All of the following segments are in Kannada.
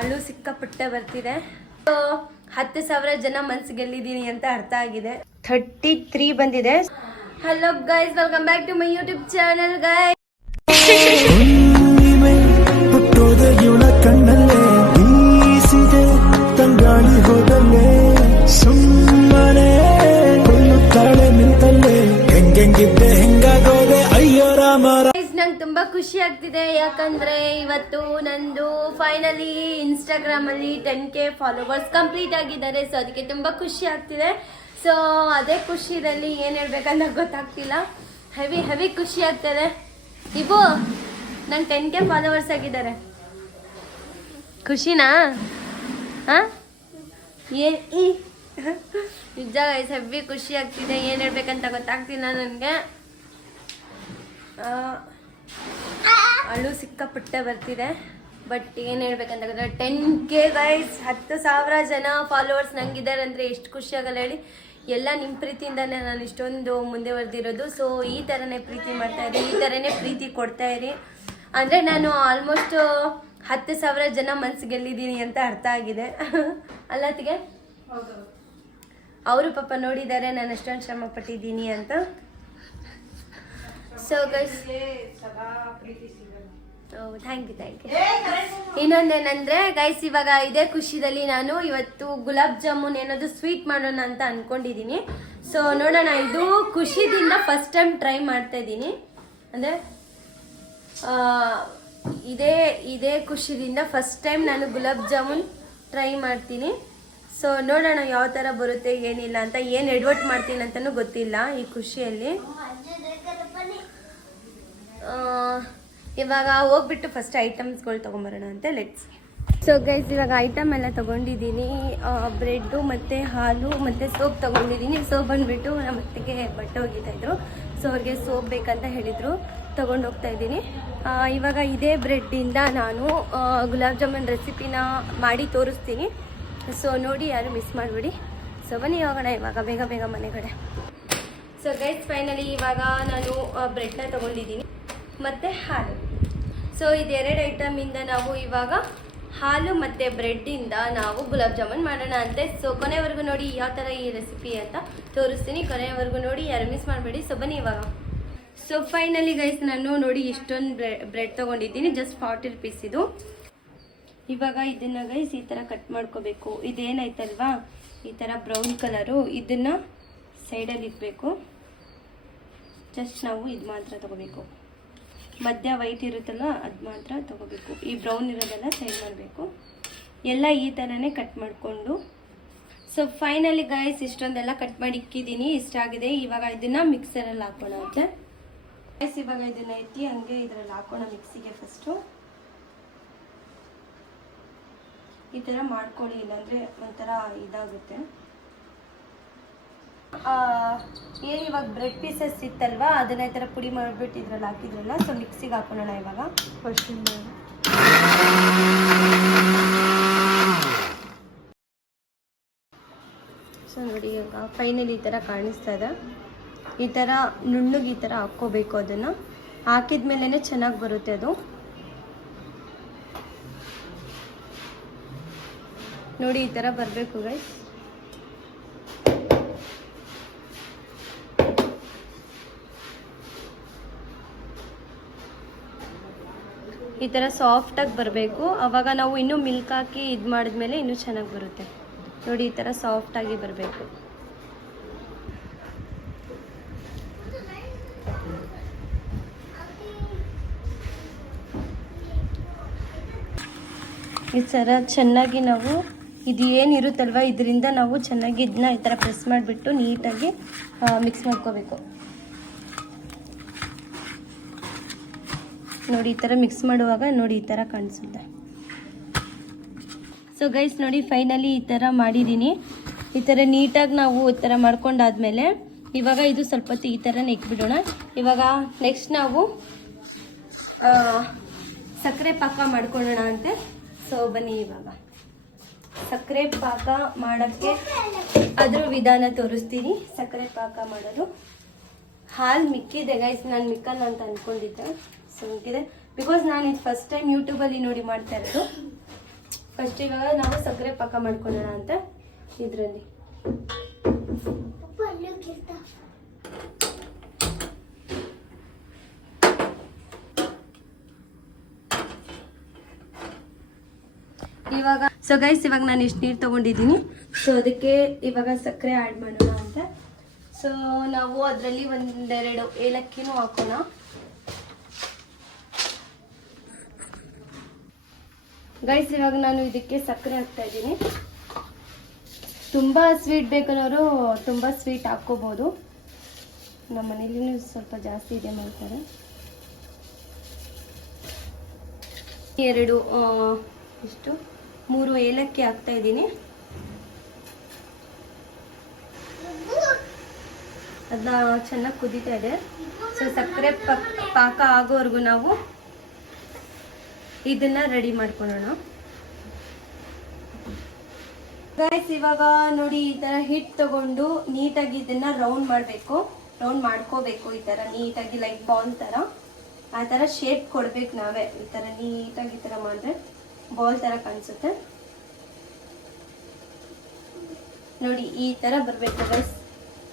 ಅಳು ಸಿಕ್ಕಾಪಟ್ಟೆ ಬರ್ತಿದೆ. 10,000 ಜನ ಮನ್ಸು ಗೆಲ್ಲಿದ್ದೀನಿ ಅಂತ ಅರ್ಥ ಆಗಿದೆ. 33 ಬಂದಿದೆ. Hello guys, welcome back to my YouTube channel guys. ನಂಗೆ ತುಂಬಾ ಖುಷಿ ಆಗ್ತಿದೆ, ಯಾಕಂದ್ರೆ ಇವತ್ತು ನಂದು ಫೈನಲಿ ಇನ್ಸ್ಟಾಗ್ರಾಮ್ ಅಲ್ಲಿ 10K ಫಾಲೋವರ್ಸ್ ಕಂಪ್ಲೀಟ್ ಆಗಿದ್ದಾರೆ. ಸೊ ಅದಕ್ಕೆ ತುಂಬಾ ಖುಷಿ ಆಗ್ತಿದೆ. ಸೊ ಅದೇ ಖುಷಿಯಲ್ಲಿ ಏನ್ ಹೇಳ್ಬೇಕಂತ ಗೊತ್ತಾಗ್ತಿಲ್ಲ. ಹೆವಿ ಖುಷಿ ಆಗ್ತದೆ. ಇವು ನಂಗೆ 10K ಫಾಲೋವರ್ಸ್ ಆಗಿದ್ದಾರೆ. ಖುಷಿನಾ? ನಿಜ ಗೈಸ್, ಹೆವಿ ಖುಷಿ ಆಗ್ತಿದೆ. ಏನ್ ಹೇಳ್ಬೇಕಂತ ಗೊತ್ತಾಗ್ತಿಲ್ಲ ನನಗೆ. ಅಳು ಸಿಕ್ಕಾಪಟ್ಟೆ ಬರ್ತಿದೆ. ಬಟ್ ಏನು ಹೇಳ್ಬೇಕಂತ ಗೊತ್ತಿಲ್ಲ. 10K ಗೈಸ್, 10,000 ಜನ ಫಾಲೋವರ್ಸ್ ನಂಗಿದ್ದಾರೆ ಅಂದರೆ ಎಷ್ಟು ಖುಷಿ ಆಗಲ್ಲ ಹೇಳಿ. ಎಲ್ಲ ನಿಮ್ಮ ಪ್ರೀತಿಯಿಂದನೇ ನಾನು ಇಷ್ಟೊಂದು ಮುಂದೆ ಬರ್ದಿರೋದು. ಸೊ ಈ ಥರನೇ ಪ್ರೀತಿ ಮಾಡ್ತಾ ಇರಿ, ಈ ಥರನೇ ಪ್ರೀತಿ ಕೊಡ್ತಾ ಇರಿ. ಅಂದರೆ ನಾನು ಆಲ್ಮೋಸ್ಟ್ 10,000 ಜನ ಮನ್ಸು ಗೆಲ್ಲಿದ್ದೀನಿ ಅಂತ ಅರ್ಥ ಆಗಿದೆ. ಅಲ್ಲತ್ತಿಗೆ ಅವರು ಪಾಪ ನೋಡಿದ್ದಾರೆ ನಾನು ಎಷ್ಟೊಂದು ಶ್ರಮ ಪಟ್ಟಿದ್ದೀನಿ ಅಂತ. So guys, thank you. ಇನ್ನೊಂದೇನಂದ್ರೆ ಗೈಸ್, ಇವಾಗ ಇದೇ ಖುಷಿದಲ್ಲಿ ನಾನು ಇವತ್ತು ಗುಲಾಬ್ ಜಾಮೂನ್ ಏನಾದ್ರು ಸ್ವೀಟ್ ಮಾಡೋಣ ಅಂತ ಅನ್ಕೊಂಡಿದ್ದೀನಿ. ಸೊ ನೋಡೋಣ, ಇದು ಖುಷಿದಿಂದ ಫಸ್ಟ್ ಟೈಮ್ ಟ್ರೈ ಮಾಡ್ತಾ ಇದ್ದೀನಿ. ಅಂದರೆ ಇದೇ ಖುಷಿದಿಂದ ಫಸ್ಟ್ ಟೈಮ್ ನಾನು ಗುಲಾಬ್ ಜಾಮೂನ್ ಟ್ರೈ ಮಾಡ್ತೀನಿ. ಸೊ ನೋಡೋಣ ಯಾವ ಥರ ಬರುತ್ತೆ ಏನಿಲ್ಲ ಅಂತ. ಏನು ಎಡ್ವರ್ಟ್ ಮಾಡ್ತೀನಿ ಅಂತಲೂ ಗೊತ್ತಿಲ್ಲ ಈ ಖುಷಿಯಲ್ಲಿ. ಇವಾಗ ಹೋಗ್ಬಿಟ್ಟು ಫಸ್ಟ್ ಐಟಮ್ಸ್ಗಳು ತೊಗೊಂಬರೋಣ ಅಂತ ಲೆಟ್ಸ್. ಸೊ ಗೈಸ್, ಇವಾಗ ಐಟಮ್ ಎಲ್ಲ ತೊಗೊಂಡಿದ್ದೀನಿ. ಬ್ರೆಡ್ಡು ಮತ್ತು ಹಾಲು ಮತ್ತು ಸೋಪ್ ತೊಗೊಂಡಿದ್ದೀನಿ. ಸೋಪ್ ಬಂದುಬಿಟ್ಟು ನಮ್ಮ ಅತ್ತೆಗೆ ಬಟ್ಟೆ ಒಗಿತಾಯಿದ್ರು. ಸೊ ಅವ್ರಿಗೆ ಸೋಪ್ ಬೇಕಂತ ಹೇಳಿದರು, ತೊಗೊಂಡು ಹೋಗ್ತಾ ಇದ್ದೀನಿ. ಇವಾಗ ಇದೇ ಬ್ರೆಡ್ಡಿಂದ ನಾನು ಗುಲಾಬ್ ಜಾಮೂನ್ ರೆಸಿಪಿನ ಮಾಡಿ ತೋರಿಸ್ತೀನಿ. ಸೊ ನೋಡಿ, ಯಾರು ಮಿಸ್ ಮಾಡಿಬಿಡಿ. ಸೊ ಬನ್ನಿ ಹೋಗೋಣ ಇವಾಗ ಬೇಗ ಮನೆ ಕಡೆ. ಸೊ ಗೈಸ್, ಫೈನಲಿ ಇವಾಗ ನಾನು ಬ್ರೆಡ್ನ ತೊಗೊಂಡಿದ್ದೀನಿ ಮತ್ತು ಹಾಲು. ಸೊ ಇದೆರಡು ಐಟಮಿಂದ ನಾವು ಇವಾಗ ಹಾಲು ಮತ್ತು ಬ್ರೆಡ್ಡಿಂದ ನಾವು ಗುಲಾಬ್ ಜಾಮೂನ್ ಮಾಡೋಣ ಅಂತೆ. ಸೊ ಕೊನೆವರೆಗೂ ನೋಡಿ ಯಾವ ಥರ ಈ ರೆಸಿಪಿ ಅಂತ ತೋರಿಸ್ತೀನಿ. ಕೊನೆವರೆಗೂ ನೋಡಿ, ಯಾರು ಮಿಸ್ ಮಾಡಬೇಡಿ. ಸೊ ಬನ್ನಿ ಇವಾಗ. ಸೊ ಫೈನಲಿ ಗೈಸ್, ನಾನು ನೋಡಿ ಇಷ್ಟೊಂದು ಬ್ರೆಡ್ ತೊಗೊಂಡಿದ್ದೀನಿ. ಜಸ್ಟ್ 40 ರುಪೀಸ್ ಇದು. ಇವಾಗ ಇದನ್ನು ಗೈಸ್ ಈ ಥರ ಕಟ್ ಮಾಡ್ಕೋಬೇಕು. ಇದೇನಾಯ್ತಲ್ವಾ ಈ ಥರ ಬ್ರೌನ್ ಕಲರು, ಇದನ್ನು ಸೈಡಲ್ಲಿ ಇಡಬೇಕು. ಜಸ್ಟ್ ನಾವು ಇದು ಮಾತ್ರ ತೊಗೋಬೇಕು. ಮಧ್ಯ ವೈಟ್ ಇರುತ್ತಲ್ಲ ಅದು ಮಾತ್ರ ತೊಗೋಬೇಕು. ಈ ಬ್ರೌನ್ ಇರೋದೆಲ್ಲ ಸೈಡ್ ಮಾಡಬೇಕು. ಎಲ್ಲ ಈ ಥರನೇ ಕಟ್ ಮಾಡಿಕೊಂಡು. ಸೊ ಫೈನಲಿ ಗೈಸ್, ಇಷ್ಟೊಂದೆಲ್ಲ ಕಟ್ ಮಾಡಿ ಇಕ್ಕಿದ್ದೀನಿ. ಇಷ್ಟ ಆಗಿದೆ. ಇವಾಗ ಇದನ್ನು ಮಿಕ್ಸರಲ್ಲಿ ಹಾಕೋಣ ಅಂತ ಗೈಸ್. ಇವಾಗ ಇದನ್ನು ಎತ್ತಿ ಹಂಗೆ ಇದರಲ್ಲಿ ಹಾಕೋಣ ಮಿಕ್ಸಿಗೆ. ಫಸ್ಟು ಈ ಥರ ಮಾಡ್ಕೊಳ್ಳಿ, ಇಲ್ಲಾಂದರೆ ಒಂಥರ ಇದಾಗುತ್ತೆ. ಏನು ಇವಾಗ ಬ್ರೆಡ್ ಪೀಸಸ್ ಇತ್ತಲ್ವಾ, ಅದನ್ನ ಈ ಥರ ಪುಡಿ ಮಾಡಿಬಿಟ್ಟು ಇದ್ರಲ್ಲಿ ಹಾಕಿದ್ರಲ್ಲ. ಸೊ ಮಿಕ್ಸಿಗೆ ಹಾಕೋಣ ಇವಾಗ. ಸೊ ನೋಡಿ, ಇವಾಗ ಫೈನಲಿ ಈ ಥರ ಕಾಣಿಸ್ತಾ ಇದೆ. ಈ ಥರ ನುಣ್ಣಗೆ ಈ ಥರ ಹಾಕ್ಕೋಬೇಕು. ಅದನ್ನು ಹಾಕಿದ ಮೇಲೇ ಚೆನ್ನಾಗಿ ಬರುತ್ತೆ ಅದು. ನೋಡಿ, ಈ ಥರ ಬರಬೇಕು ಗೈಸ್. ಈ ಥರ ಸಾಫ್ಟಾಗಿ ಬರಬೇಕು. ಆವಾಗ ನಾವು ಇನ್ನೂ ಮಿಲ್ಕ್ ಹಾಕಿ ಇದು ಮಾಡಿದ್ಮೇಲೆ ಇನ್ನೂ ಚೆನ್ನಾಗಿ ಬರುತ್ತೆ. ನೋಡಿ, ಈ ಥರ ಸಾಫ್ಟಾಗಿ ಬರಬೇಕು. ಈ ಥರ ಚೆನ್ನಾಗಿ ನಾವು ಇದು ಏನಿರುತ್ತಲ್ವ ಇದರಿಂದ ನಾವು ಚೆನ್ನಾಗಿ ಇದನ್ನ ಈ ಥರ ಪ್ರೆಸ್ ಮಾಡಿಬಿಟ್ಟು ನೀಟಾಗಿ ಮಿಕ್ಸ್ ಮಾಡ್ಕೋಬೇಕು. ನೋಡಿ, ಈ ಥರ ಮಿಕ್ಸ್ ಮಾಡುವಾಗ ನೋಡಿ ಈ ಥರ ಕಾಣಿಸುತ್ತೆ. ಸೊ ಗೈಸ್ ನೋಡಿ, ಫೈನಲಿ ಈ ಥರ ಮಾಡಿದ್ದೀನಿ. ಈ ಥರ ನೀಟಾಗಿ ನಾವು ಈ ಥರ ಮಾಡ್ಕೊಂಡಾದ್ಮೇಲೆ ಇವಾಗ ಇದು ಸ್ವಲ್ಪ ಹೊತ್ತು ಈ ಥರನೇ ಇಕ್ಬಿಡೋಣ. ಇವಾಗ ನೆಕ್ಸ್ಟ್ ನಾವು ಸಕ್ಕರೆ ಪಾಕ ಮಾಡ್ಕೊಳ್ಳೋಣ ಅಂತೆ. ಸೊ ಬನ್ನಿ, ಇವಾಗ ಸಕ್ಕರೆ ಪಾಕ ಮಾಡೋಕ್ಕೆ ಅದ್ರ ವಿಧಾನ ತೋರಿಸ್ತೀನಿ. ಸಕ್ಕರೆ ಪಾಕ ಮಾಡೋದು. ಹಾಲು ಮಿಕ್ಕಿದೆ ಗೈಸ್, ನಾನು ಮಿಕ್ಕಲ್ಲ ಅಂತ ಅಂದ್ಕೊಂಡಿದ್ದೆ. ಸೊ ಮಿಕ್ಕಿದೆ ಬಿಕಾಸ್ ನಾನು ಇದು ಫಸ್ಟ್ ಟೈಮ್ ಯೂಟ್ಯೂಬಲ್ಲಿ ನೋಡಿ ಮಾಡ್ತಾ ಇರೋದು. ಫಸ್ಟ್ ಇವಾಗ ನಾವು ಸಕ್ಕರೆ ಪಾಕ ಮಾಡ್ಕೊಳ್ಳೋಣ ಅಂತ ಇದರಲ್ಲಿ. ಇವಾಗ ಸೊ ಗೈಸ್ ಇವಾಗ ನಾನು ಇಷ್ಟು ನೀರು ತೊಗೊಂಡಿದ್ದೀನಿ. ಸೊ ಅದಕ್ಕೆ ಇವಾಗ ಸಕ್ಕರೆ ಆ್ಯಡ್ ಮಾಡೋಣ ಅಂತ. ಸೊ ನಾವು ಅದರಲ್ಲಿ ಒಂದೆರಡು ಏಲಕ್ಕಿನೂ ಹಾಕೋಣ. ಗೈಸ್ ಇವಾಗ ನಾನು ಇದಕ್ಕೆ ಸಕ್ಕರೆ ಹಾಕ್ತಾ ಇದ್ದೀನಿ. ತುಂಬ ಸ್ವೀಟ್ ಬೇಕನ್ನೋರು ತುಂಬ ಸ್ವೀಟ್ ಹಾಕ್ಕೋಬೋದು. ನಮ್ಮ ಮನೇಲಿ ಸ್ವಲ್ಪ ಜಾಸ್ತಿ ಇದೆ ಮಾಡ್ತಾರೆ. ಇಷ್ಟು 3 ಏಲಕ್ಕಿ ಹಾಕ್ತಾ ಇದ್ದೀನಿ. ಅದನ್ನ ಚೆನ್ನಾಗಿ ಕುದೀತಾ ಇದೆ. ಸೊ ಸಕ್ಕರೆ ಪಾಕ ಆಗೋವರೆಗೂ ನಾವು ಇದನ್ನ ರೆಡಿ ಮಾಡ್ಕೊಳ್ಳೋಣ. ಗೈಸ್ ಇವಾಗ ನೋಡಿ ಈ ತರ ಹಿಟ್ಟು ತಗೊಂಡು ನೀಟಾಗಿ ಇದನ್ನ ರೌಂಡ್ ಮಾಡ್ಕೋಬೇಕು. ಈ ತರ ನೀಟಾಗಿ ಲೈಕ್ ಬಾಲ್ ತರ ಆ ತರ ಶೇಪ್ ಕೊಡ್ಬೇಕು ನಾವೇ. ಈ ತರ ನೀಟಾಗಿ ಈ ತರ ಮಾಡಿದ್ರೆ ಬಾಲ್ ತರ ಕಾಣಿಸುತ್ತೆ ನೋಡಿ. ಈ ತರ ಬರ್ಬೇಕು ಗೈಸ್.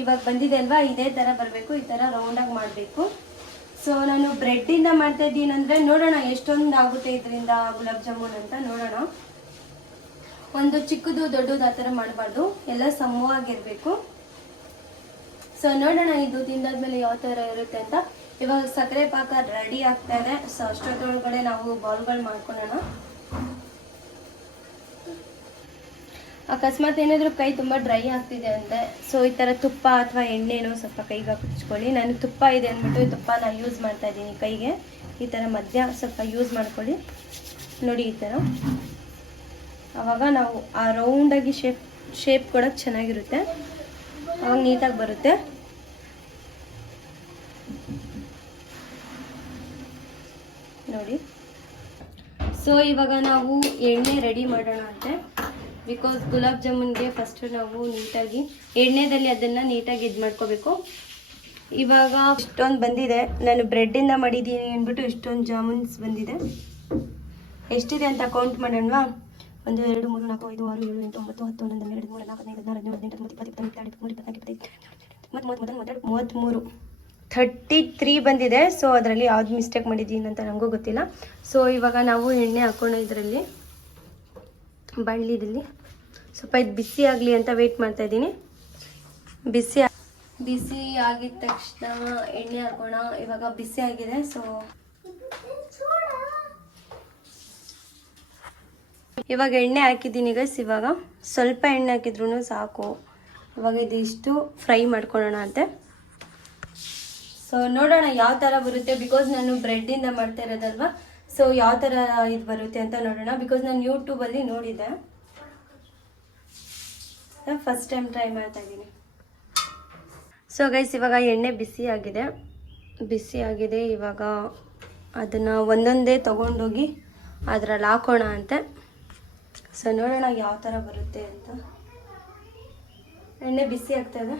ಇವಾಗ ಬಂದಿದೆ ಅಲ್ವಾ, ಇದೇ ತರ ಬರ್ಬೇಕು. ಈ ತರ ರೌಂಡ್ ಆಗಿ ಮಾಡ್ಬೇಕು. ಸೊ ನಾನು ಬ್ರೆಡ್ ಇಂದ ಮಾಡ್ತಾ ಇದ್ದೀನಿ ಅಂದ್ರೆ ನೋಡೋಣ ಎಷ್ಟೊಂದು ಆಗುತ್ತೆ ಇದರಿಂದ ಗುಲಾಬ್ ಜಾಮೂನ್ ಅಂತ ನೋಡೋಣ. ಒಂದು ಚಿಕ್ಕದು ದೊಡ್ಡದು ಆ ಥರ ಮಾಡಬಾರ್ದು, ಎಲ್ಲ ಸಮವಾಗಿರ್ಬೇಕು. ಸೊ ನೋಡೋಣ ಇದು ತಿಂದಾದ್ಮೇಲೆ ಯಾವ ಥರ ಇರುತ್ತೆ ಅಂತ. ಇವಾಗ ಸಕ್ಕರೆ ಪಾಕ ರೆಡಿ ಆಗ್ತಾ ಇದೆ. ಸೊ ಅಷ್ಟೊತ್ತೊಳಗಡೆ ನಾವು ಬಾಲ್ಗಳು ಮಾಡ್ಕೊಳ್ಳೋಣ. ಅಕಸ್ಮಾತ್ ಏನಾದರೂ ಕೈ ತುಂಬ ಡ್ರೈ ಆಗ್ತಿದೆ ಅಂದರೆ ಸೊ ಈ ಥರ ತುಪ್ಪ ಅಥವಾ ಎಣ್ಣೆನೋ ಸ್ವಲ್ಪ ಕೈಗೆ ಹಚ್ಕೊಳ್ಳಿ. ನಾನು ತುಪ್ಪ ಇದೆ ಅಂದ್ಬಿಟ್ಟು ತುಪ್ಪನ ಯೂಸ್ ಮಾಡ್ತಾ ಇದ್ದೀನಿ ಕೈಗೆ. ಈ ಥರ ಮಧ್ಯ ಸ್ವಲ್ಪ ಯೂಸ್ ಮಾಡ್ಕೊಳ್ಳಿ ನೋಡಿ ಈ ಥರ. ಆವಾಗ ನಾವು ಆ ರೌಂಡಾಗಿ ಶೇಪ್ ಕೊಡೋಕ್ಕೆ ಚೆನ್ನಾಗಿರುತ್ತೆ, ಆವಾಗ ನೀಟಾಗಿ ಬರುತ್ತೆ ನೋಡಿ. ಸೊ ಇವಾಗ ನಾವು ಎಣ್ಣೆ ರೆಡಿ ಮಾಡೋಣ ಅಂತೆ. ಬಿಕಾಸ್ ಗುಲಾಬ್ ಜಾಮೂನ್ಗೆ ಫಸ್ಟ್ ನಾವು ನೀಟಾಗಿ ಎಣ್ಣೆದಲ್ಲಿ ಅದನ್ನು ನೀಟಾಗಿ ಇದು ಮಾಡ್ಕೋಬೇಕು. ಇವಾಗ ಇಷ್ಟೊಂದು ಬಂದಿದೆ, ನಾನು ಬ್ರೆಡ್ಡಿಂದ ಮಾಡಿದ್ದೀನಿ ಅಂದ್ಬಿಟ್ಟು ಇಷ್ಟೊಂದು ಜಾಮೂನ್ಸ್ ಬಂದಿದೆ. ಎಷ್ಟಿದೆ ಅಂತ ಕೌಂಟ್ ಮಾಡೋಣವಾ? 1 2 3 4 5 6 7 8 9 10 11 12 13 14 15 16 17 33 ಬಂದಿದೆ. ಸೊ ಅದರಲ್ಲಿ ಯಾವ್ದು ಮಿಸ್ಟೇಕ್ ಮಾಡಿದ್ದೀನಿ ಅಂತ ನನಗೂ ಗೊತ್ತಿಲ್ಲ. ಸೊ ಇವಾಗ ನಾವು ಎಣ್ಣೆ ಹಾಕೋಣ ಇದರಲ್ಲಿ ಬಾಣಲಿದಲ್ಲಿ. ಸ್ವಲ್ಪ ಇದು ಬಿಸಿ ಆಗಲಿ ಅಂತ ವೆಯ್ಟ್ ಮಾಡ್ತಾ ಇದ್ದೀನಿ. ಬಿಸಿ ಆಗಿದ ತಕ್ಷಣ ಎಣ್ಣೆ ಹಾಕೋಣ. ಇವಾಗ ಬಿಸಿ ಆಗಿದೆ. ಸೊ ಇವಾಗ ಎಣ್ಣೆ ಹಾಕಿದ್ದೀನಿ ಗೈಸ್. ಇವಾಗ ಸ್ವಲ್ಪ ಎಣ್ಣೆ ಹಾಕಿದ್ರೂ ಸಾಕು. ಇವಾಗ ಇದಿಷ್ಟು ಫ್ರೈ ಮಾಡ್ಕೊಳ್ಳೋಣ ಅಂತೆ. ಸೊ ನೋಡೋಣ ಯಾವ ಥರ ಬರುತ್ತೆ. ಬಿಕಾಸ್ ನಾನು ಬ್ರೆಡ್ಡಿಂದ ಮಾಡ್ತಾ ಇರೋದಲ್ವಾ, ಸೊ ಯಾವ ಥರ ಇದು ಬರುತ್ತೆ ಅಂತ ನೋಡೋಣ. ಬಿಕಾಸ್ ನಾನು ಯೂಟ್ಯೂಬಲ್ಲಿ ನೋಡಿದ್ದೆ, ಫಸ್ಟ್ ಟೈಮ್ ಟ್ರೈ ಮಾಡ್ತಾ ಇದ್ದೀನಿ. ಸೊ ಗೈಸ್ ಇವಾಗ ಎಣ್ಣೆ ಬಿಸಿ ಆಗಿದೆ. ಇವಾಗ ಅದನ್ನು ಒಂದೊಂದೇ ತೊಗೊಂಡೋಗಿ ಅದರಲ್ಲಿ ಹಾಕೋಣ ಅಂತೆ. ಸೊ ನೋಡೋಣ ಯಾವ ಥರ ಬರುತ್ತೆ ಅಂತ. ಎಣ್ಣೆ ಬಿಸಿ ಆಗ್ತದೆ.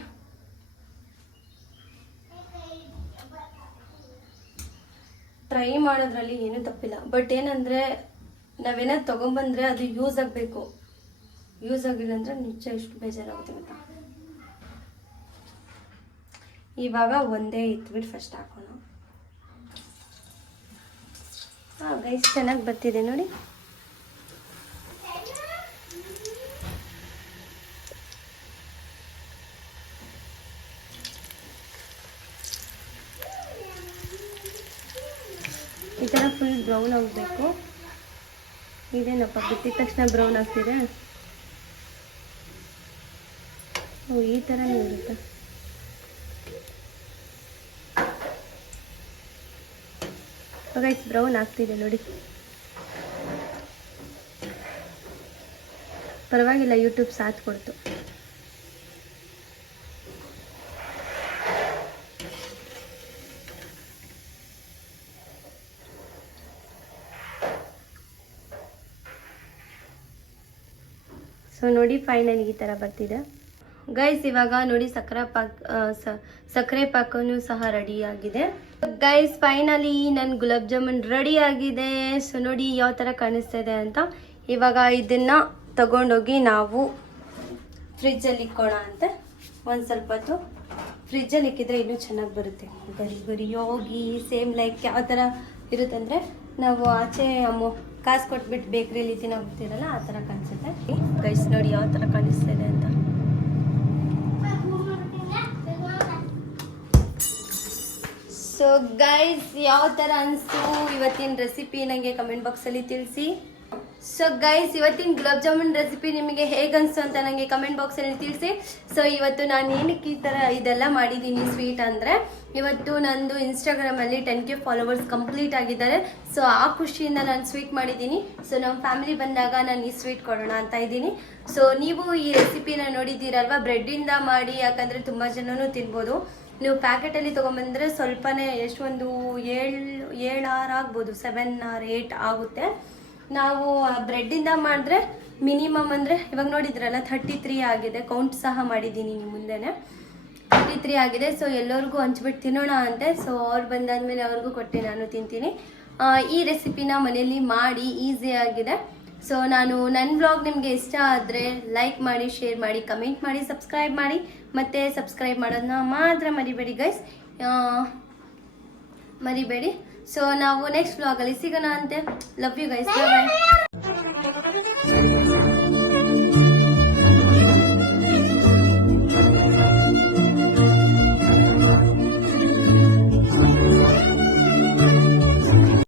ಟ್ರೈ ಮಾಡೋದ್ರಲ್ಲಿ ಏನೂ ತಪ್ಪಿಲ್ಲ. ಬಟ್ ಏನಂದರೆ ನಾವೇನಾದ್ರು ತೊಗೊಂಬಂದರೆ ಅದು ಯೂಸ್ ಆಗಬೇಕು. ಯೂಸ್ ಆಗಿಲ್ಲ ಅಂದರೆ ನಿಜ ಎಷ್ಟು ಬೇಜಾರಾಗುತ್ತೆ ಗೊತ್ತಾ. ಇವಾಗ ಒಂದೇ ಇಟ್ಬಿಟ್ಟು ಫಸ್ಟ್ ಹಾಕೋಣ. ಗೈಸ್ ಚೆನ್ನಾಗಿ ಬರ್ತಿದೆ ನೋಡಿ. ಈ ಥರ ಫುಲ್ ಬ್ರೌನ್ ಆಗಬೇಕು. ಇದೇನಪ್ಪ ಬಿಟ್ಟಿದ ತಕ್ಷಣ ಬ್ರೌನ್ ಆಗ್ತಿದೆ. ಈ ಥರನೇ ಇರುತ್ತೆ. ಗೈಸ್ ಬ್ರೌನ್ ಆಗ್ತಿದೆ ನೋಡಿ. ಪರವಾಗಿಲ್ಲ, ಯೂಟ್ಯೂಬ್ ಸಾಥ್ ಕೊಡ್ತು. ಸೊ ನೋಡಿ ಫೈನಲಿ ಈ ಥರ ಬರ್ತಿದೆ ಗೈಸ್. ಇವಾಗ ನೋಡಿ ಸಕ್ಕರೆ ಪಾಕನೂ ಸಹ ರೆಡಿ ಆಗಿದೆ ಗೈಸ್. ಫೈನಲಿ ನನ್ನ ಗುಲಾಬ್ ಜಾಮೂನ್ ರೆಡಿ ಆಗಿದೆ. ಸೊ ನೋಡಿ ಯಾವ ಥರ ಕಾಣಿಸ್ತಾ ಇದೆ ಅಂತ. ಇವಾಗ ಇದನ್ನು ತಗೊಂಡೋಗಿ ನಾವು ಫ್ರಿಜ್ಜಲ್ಲಿ ಇಕ್ಕೋಣ ಅಂತೆ. ಒಂದು ಸ್ವಲ್ಪ ಹೊತ್ತು ಫ್ರಿಜ್ಜಲ್ಲಿ ಇಕ್ಕಿದ್ರೆ ಇನ್ನೂ ಚೆನ್ನಾಗಿ ಬರುತ್ತೆ. ಗರಿ ಗರಿಯೋಗಿ ಸೇಮ್ ಲೈಕ್ ಯಾವ ಥರ ಇರುತ್ತೆ ಅಂದರೆ ನಾವು ಆಚೆ ಕಾಸು ಕೊಟ್ಬಿಟ್ಟು ಬೇಕ್ರಿಯಲ್ಲಿ ತಿನ್ನೋಗ್ತಿರಲ್ಲ ಆ ಥರ ಕಾಣಿಸುತ್ತೆ. ಗೈಸ್ ನೋಡಿ ಯಾವ ಥರ ಕಾಣಿಸ್ತಿದೆ ಅಂತ. ಸೊ ಗೈಸ್ ಯಾವ ಥರ ಅನಿಸ್ತು ಇವತ್ತಿನ ರೆಸಿಪಿ ನನಗೆ ಕಮೆಂಟ್ ಬಾಕ್ಸಲ್ಲಿ ತಿಳಿಸಿ. ಸೊ ಗೈಸ್ ಇವತ್ತಿನ ಗುಲಾಬ್ ಜಾಮೂನ್ ರೆಸಿಪಿ ನಿಮಗೆ ಹೇಗೆ ಅನಿಸ್ತು ಅಂತ ನನಗೆ ಕಮೆಂಟ್ ಬಾಕ್ಸಲ್ಲಿ ತಿಳಿಸಿ. ಸೊ ಇವತ್ತು ನಾನು ಏನಕ್ಕೆ ಈ ಥರ ಇದೆಲ್ಲ ಮಾಡಿದ್ದೀನಿ ಸ್ವೀಟ್ ಅಂದರೆ, ಇವತ್ತು ನಂದು ಇನ್ಸ್ಟಾಗ್ರಾಮಲ್ಲಿ 10K ಫಾಲೋವರ್ಸ್ ಕಂಪ್ಲೀಟ್ ಆಗಿದ್ದಾರೆ. ಸೊ ಆ ಖುಷಿಯಿಂದ ನಾನು ಸ್ವೀಟ್ ಮಾಡಿದ್ದೀನಿ. ಸೊ ನಮ್ಮ ಫ್ಯಾಮಿಲಿ ಬಂದಾಗ ನಾನು ಈ ಸ್ವೀಟ್ ಕೊಡೋಣ ಅಂತ ಇದ್ದೀನಿ. ಸೊ ನೀವು ಈ ರೆಸಿಪಿನ ನೋಡಿದ್ದೀರಲ್ವ, ಬ್ರೆಡ್ಡಿಂದ ಮಾಡಿ, ಯಾಕಂದರೆ ತುಂಬ ಜನನೂ ತಿನ್ಬೋದು. ನೀವು ಪ್ಯಾಕೆಟಲ್ಲಿ ತೊಗೊಂಬಂದರೆ ಸ್ವಲ್ಪನೇ ಎಷ್ಟು ಒಂದು 7 ಆರು ಆಗ್ಬೋದು, 7 or 8 ಆಗುತ್ತೆ. ನಾವು ಬ್ರೆಡ್ಡಿಂದ ಮಾಡಿದ್ರೆ ಮಿನಿಮಮ್ ಅಂದರೆ ಇವಾಗ ನೋಡಿದ್ರಲ್ಲ 33 ಆಗಿದೆ. ಕೌಂಟ್ ಸಹ ಮಾಡಿದ್ದೀನಿ ನಿಮ್ಮ ಮುಂದೆನೆ 33 ಆಗಿದೆ. ಸೊ ಎಲ್ಲರಿಗೂ ಹಂಚ್ಬಿಟ್ಟು ತಿನ್ನೋಣ ಅಂತೆ. ಸೊ ಅವ್ರು ಬಂದಾದ್ಮೇಲೆ ಅವ್ರಿಗೂ ಕೊಟ್ಟು ನಾನು ತಿಂತೀನಿ. ಈ ರೆಸಿಪಿನ ಮನೆಯಲ್ಲಿ ಮಾಡಿ ಈಸಿಯಾಗಿದೆ. ಸೊ ನನ್ನ ಬ್ಲಾಗ್ ನಿಮಗೆ ಇಷ್ಟ ಆದರೆ ಲೈಕ್ ಮಾಡಿ, ಶೇರ್ ಮಾಡಿ, ಕಮೆಂಟ್ ಮಾಡಿ, ಸಬ್ಸ್ಕ್ರೈಬ್ ಮಾಡಿ. ಮತ್ತು ಸಬ್ಸ್ಕ್ರೈಬ್ ಮಾಡೋದನ್ನ ಮಾತ್ರ ಮರಿಬೇಡಿ ಗೈಸ್, ಮರಿಬೇಡಿ. ಸೊ ನಾವು ನೆಕ್ಸ್ಟ್ ವ್ಲಾಗಲ್ಲಿ ಸಿಗೋಣ ಅಂತೆ. Love you guys, bye bye.